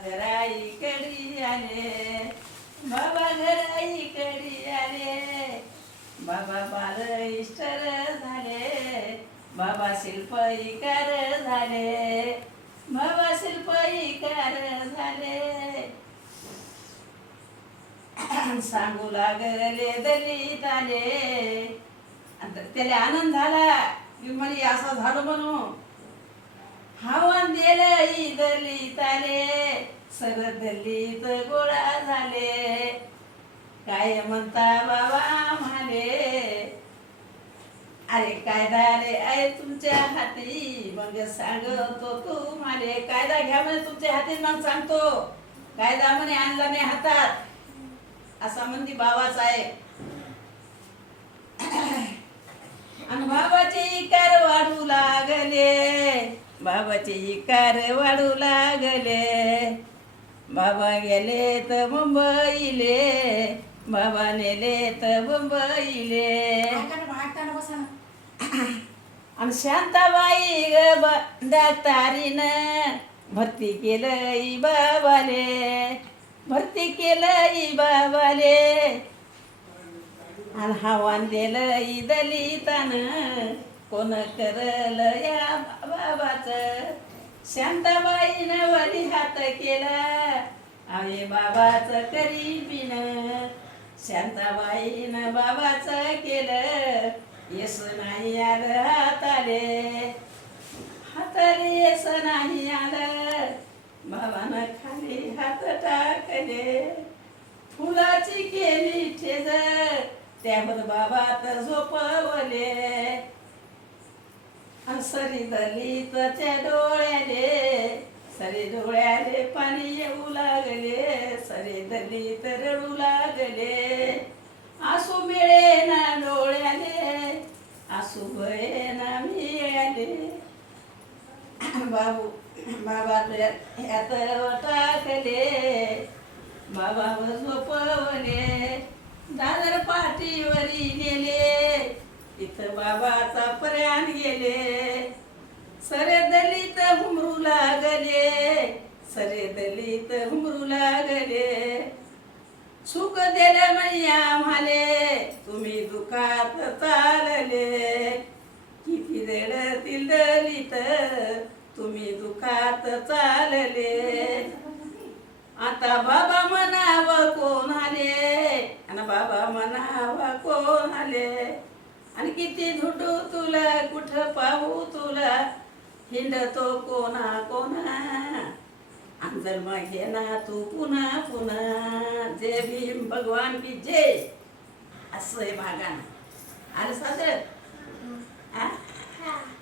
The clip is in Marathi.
घराई कडी आले, बाबा घराई कडी आले, बाबा बाल इष्टर झाले, बाबा शिल्पईकार झाले, बाबा शिल्पईकार झाले. सांगू लागले दलित आले, त्याला आनंद झाला की म्हणे असं झालं म्हणून. हवन दिलं दलित आले, सगळं दलित गोळा झाले. काय म्हणता बाबा म्हणे, अरे कायदा रे आहे तुमच्या हाती, मग सांगतो तू म्हणे. कायदा घ्या म्हणे तुमच्या हाती, मग सांगतो. कायदा म्हणे आणला मी हातात, असा म्हणती बाबाचा आहे. आणि बाबाचे इकार वाढू लागले, बाबाचे इकार वाढू लागले. बाबा गेले तर मुंबईले, बाबा नेले तर मुंबईले. आणि शांताबाई डाक्टरीनं भरती केलं बाबाले, भरती केलं बाबाले. आणि हवान दिलं दलितानं, कोण करल या बाबाचं. शांताबाईनं वरी हात केला, आम्ही बाबाचं करीबीन. शांताबाईनं बाबाचं केलं, येस नाही आलं हाताले, हाताले येस नाही आलं. बाबानं खाली हात टाकले, फुलाची केली ठेज, त्यावर बाबा तर झोपवले. सरी दलितच्या डोळ्याले, सरी डोळ्याले पाणी येऊ लागले, सरी दलित रडू लागले. आसू मिळे ना डोळ्याले, आसू बळे ना मिळाले. बाबा ह्यात टाकले, बाबा झोपवले. दादर पाठीवरी नेले, इथं बाबाचा पर्यान गेले. सरे दलित हुमरू लागले, सरे दलित हुमरू लागले. सुख दिलं मैया म्हाले, तुम्ही दुखात चालले. किती रडतील दलित, तुम्ही दुखात चालले. आता बाबा म्हणावं कोण आले, आणि बाबा म्हणावं कोण आले. आणि किती झुटू तुला, कुठं पाहू तुला, हिंडतो कोणा कोणा. अंजन्म घेना तू पुन्हा पुन्हा. जय भीम, भगवान की जय. असं आहे भागानं. आणि सासरे